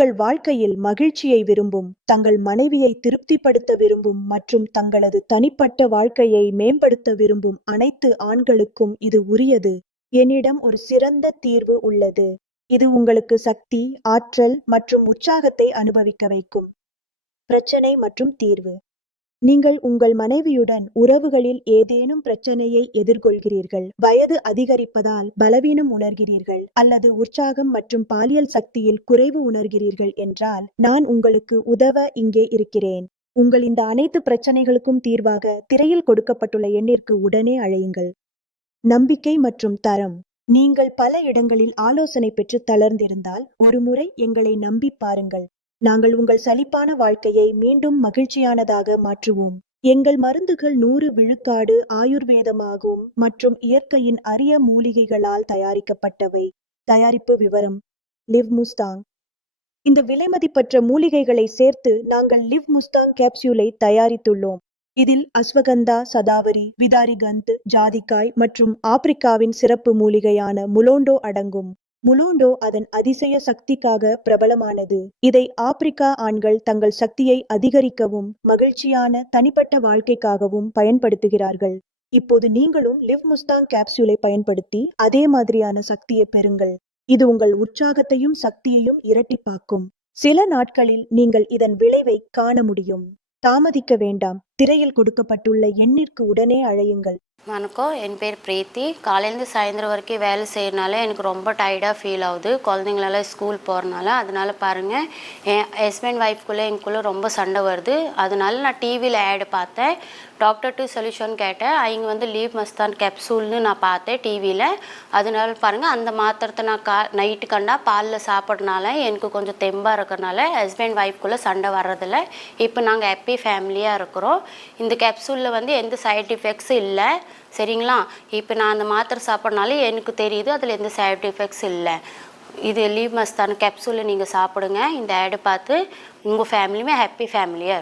உங்கள் வாழ்க்கையில் மகிழ்ச்சியை விரும்பும், தங்கள் மனைவியை திருப்திப்படுத்த விரும்பும் மற்றும் தங்களது தனிப்பட்ட வாழ்க்கையை மேம்படுத்த விரும்பும் அனைத்து ஆண்களுக்கும் இது உரியது. என்னிடம் ஒரு சிறந்த தீர்வு உள்ளது. இது உங்களுக்கு சக்தி, ஆற்றல் மற்றும் உற்சாகத்தை அனுபவிக்க வைக்கும். பிரச்சனை மற்றும் தீர்வு. நீங்கள் உங்கள் மனைவியுடன் உறவுகளில் ஏதேனும் பிரச்சனையை எதிர்கொள்கிறீர்கள், வயது அதிகரிப்பதால் பலவீனம் உணர்கிறீர்கள் அல்லது உற்சாகம் மற்றும் பாலியல் சக்தியில் குறைவு உணர்கிறீர்கள் என்றால் நான் உங்களுக்கு உதவ இங்கே இருக்கிறேன். உங்கள் இந்த அனைத்து பிரச்சனைகளுக்கும் தீர்வாக திரையில் கொடுக்கப்பட்டுள்ள எண்ணிற்கு உடனே அழையுங்கள். நம்பிக்கை மற்றும் தரம். நீங்கள் பல இடங்களில் ஆலோசனை பெற்று தளர்ந்திருந்தால் ஒருமுறை எங்களை நம்பி பாருங்கள். நாங்கள் உங்கள் சலிப்பான வாழ்க்கையை மீண்டும் மகிழ்ச்சியானதாக மாற்றுவோம். எங்கள் மருந்துகள் 100% ஆயுர்வேதமாகும் மற்றும் இயற்கையின் அரிய மூலிகைகளால் தயாரிக்கப்பட்டவை. தயாரிப்பு விவரம்: லிவ் முஸ்தாங். இந்த விலைமதிப்பற்ற மூலிகைகளை சேர்த்து நாங்கள் லிவ் முஸ்தாங் கேப்சூலை தயாரித்துள்ளோம். இதில் அஸ்வகந்தா, சதாவரி, விதாரிகந்த், ஜாதிக்காய் மற்றும் ஆப்பிரிக்காவின் சிறப்பு மூலிகையான முலோண்டோ அடங்கும். முலோண்டோ அதன் அதிசய சக்திக்காக பிரபலமானது. இதை ஆப்பிரிக்கா ஆண்கள் தங்கள் சக்தியை அதிகரிக்கவும் மகிழ்ச்சியான தனிப்பட்ட வாழ்க்கைக்காகவும் பயன்படுத்துகிறார்கள். இப்போது நீங்களும் லிவ் முஸ்தாங் கேப்சூலை பயன்படுத்தி அதே மாதிரியான சக்தியை பெறுங்கள். இது உங்கள் உற்சாகத்தையும் சக்தியையும் இரட்டிப்பாக்கும். சில நாட்களில் நீங்கள் இதன் விளைவை காண முடியும். தாமதிக்க வேண்டாம். திரையில் கொடுக்கப்பட்டுள்ள எண்ணிற்கு உடனே அழையுங்கள். வணக்கம், என் பேர் பிரீத்தி. காலையிலேருந்து சாயந்தரம் வரைக்கும் வேலை செய்யறனால எனக்கு ரொம்ப டயர்டாக ஃபீல் ஆகுது. குழந்தைங்களெல்லாம் ஸ்கூல் போகிறனால. அதனால பாருங்கள், என் ஹஸ்பண்ட் ஒய்ஃப்குள்ளே எங்களுக்குள்ளே ரொம்ப சண்டை வருது. அதனால நான் டிவியில் ஆடு பார்த்தேன். டாக்டர் டு சொல்யூஷன் கேட்டேன். அவங்க வந்து லீவ் மஸ்தான் கேப்சூல்னு நான் பார்த்தேன் டிவியில். அதனால பாருங்கள், அந்த மாத்திரத்தை நான் நைட்டு கண்டா பாலில் சாப்பிட்றனால எனக்கு கொஞ்சம் தெம்பாக இருக்கிறனால ஹஸ்பண்ட் ஒய்ஃப்குள்ளே சண்டை வர்றதில்ல. இப்போ நாங்கள் ஹாப்பி ஃபேமிலியாக இருக்கிறோம். இந்த கேப்சூலில் வந்து எந்த சைட் எஃபெக்ட்ஸும் இல்லை, சரிங்களா? இப்போ நான் அந்த மாத்திரை சாப்பிட்றனால எனக்கு தெரியுது அதில் எந்த சைட் எஃபெக்ட்ஸ் இல்லை. இது லீவ் மஸ்தான் கேப்சூலை நீங்கள் சாப்பிடுங்க. இந்த ஆடு பார்த்து உங்கள் ஃபேமிலியுமே ஹாப்பி ஃபேமிலியாக